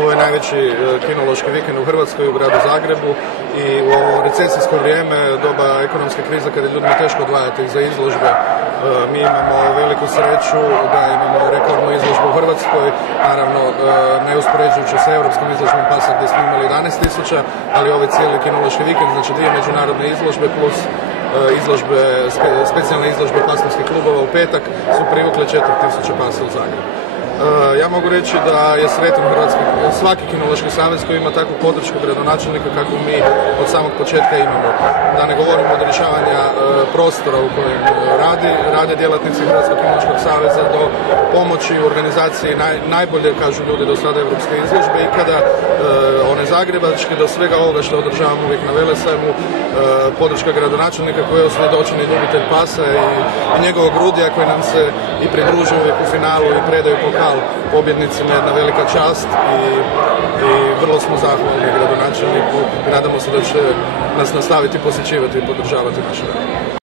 Ovo je najveći kinološki vikend u Hrvatskoj, u gradu Zagrebu i u ovo recesijsko vrijeme, doba ekonomske krize kada je ljudima teško odvajati za izložbe. Mi imamo veliku sreću da imamo rekordnu izložbu u Hrvatskoj, naravno ne uspoređujući sa europskom izložbom Pasa gdje smo imali 11.000, ali ovaj cijeli kinološki vikend, znači 2 međunarodne izložbe plus specijalne izložbe pastorskih klubova u petak su privukle 4.000 pasa u Zagrebu. Ja mogu reći da je sretan svaki kinološki savez koji ima takvu podršku gradonačelnika kakvu mi od samog početka imamo. Da ne govorimo od rješavanja prostora u kojem rade djelatnici Hrvatskog kinološkog saveza do pomoći u organizaciji najbolje, kažu ljudi, do sada evropske izložbe i kada one zagrebačke, do svega ovoga što održavamo uvijek na Velesajmu, podrška gradonačelnika koji je osvjedočeni ljubitelj pasa i njegovog Rudija koji nam se i pridružuje uvijek u finalu i predaju pokal pobjednicima, jedna velika čast i vrlo smo zahvalni gradonačelniku. Nadamo se da će nas nastaviti posjećivati i podržavati naš rad.